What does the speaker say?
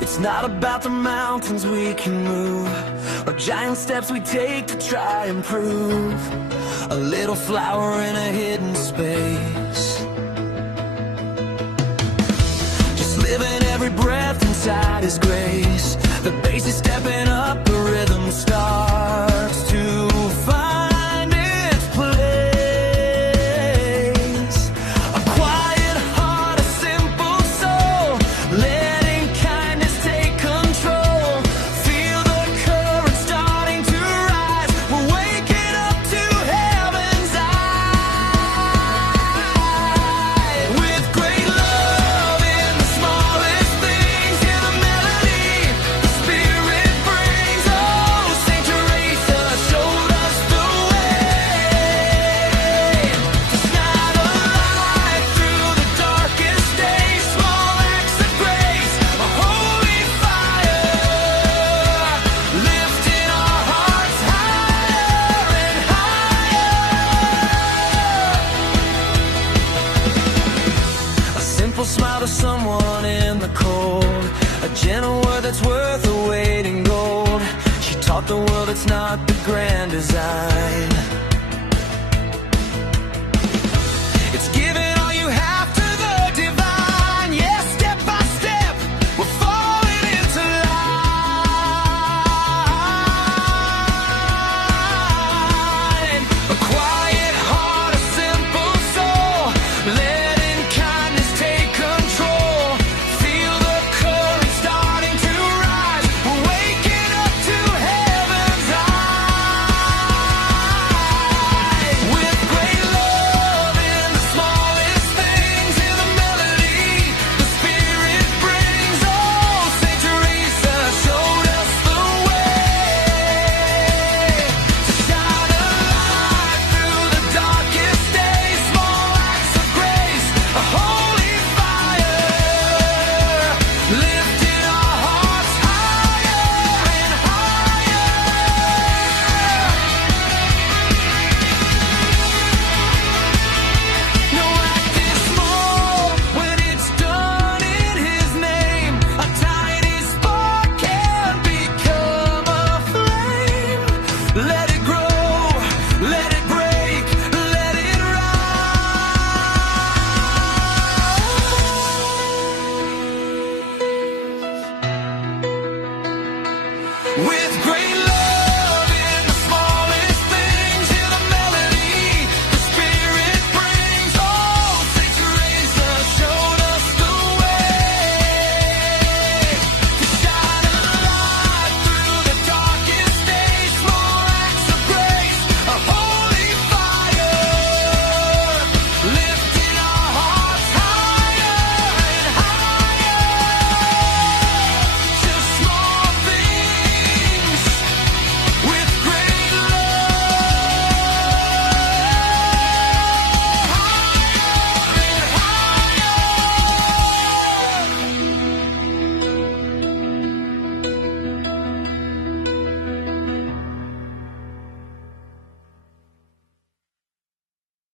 It's not about the mountains we can move, or giant steps we take to try and prove. A little flower in a hidden space, just living every breath inside His grace. The bass is stepping up, the rhythm starts to find its place. A quiet heart, a simple soul, letting kindness take control. Feel the courage starting to rise. We're waking up to heaven's eye. With great love in the smallest things, hear the melody the Spirit brings. Oh, Saint Teresa showed us the way to shine a light through the darkest days. Small acts of grace, a holy fire, lifting our hearts higher and higher. A simple smile to someone in the cold, a gentle word that's worth a weight in gold. She taught the world it's not the grand design,